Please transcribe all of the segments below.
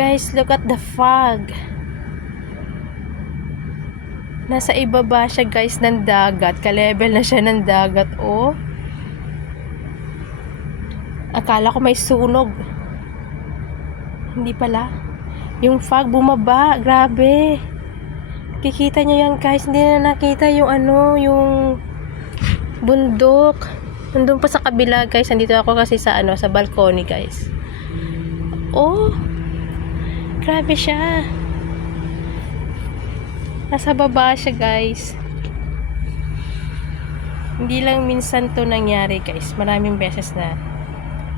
Guys, look at the fog. Nasa ibaba siya guys ng dagat. Ka-level na siya ng dagat. Oh. Akala ko may sunog. Hindi pala. Yung fog bumaba. Grabe. Kikita nyo yan guys. Hindi na nakita yung yung bundok. Nandun pa sa kabila guys. Nandito ako kasi sa sa balcony guys. Oh. Grabe siya. Nasa baba siya guys. Hindi lang minsan to nangyari guys. Maraming beses na.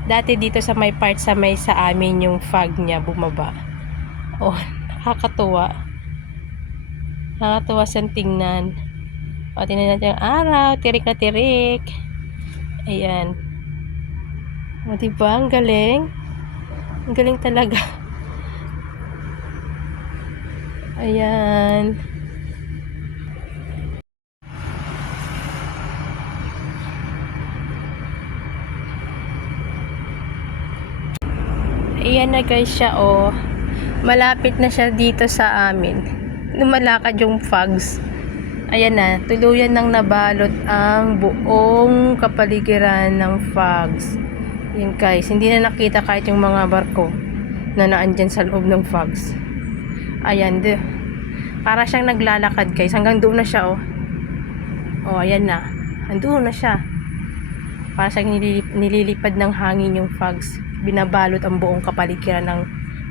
Dati dito sa may part sa amin yung fog niya bumaba. Oh, nakakatuwa. Nakakatuwa sa tingnan. O, tingnan natin yung araw. Tirik na tirik. Ayan. O, diba? Ang galing. Ang galing talaga. Ayan. Ayan na guys siya, oh. Malapit na siya dito sa amin. Lumalakad yung fogs. Ayan na, tuluyan nang nabalot ang buong kapaligiran ng fogs. Yan guys, hindi na nakita kahit yung mga barko na naandyan sa loob ng fogs. Ayan, para siyang naglalakad guys. Hanggang doon na siya, oh. Oh, ayan na. Andun na siya. Para siyang nililipad ng hangin yung fogs. Binabalot ang buong kapaligiran ng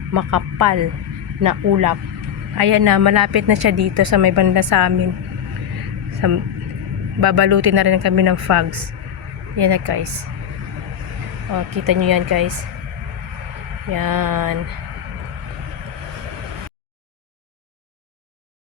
makapal na ulap. Ayan na, malapit na siya dito sa may banda sa amin. Babalutin na rin kami ng fogs. Yan na guys. O, kita nyo yan guys. Yan.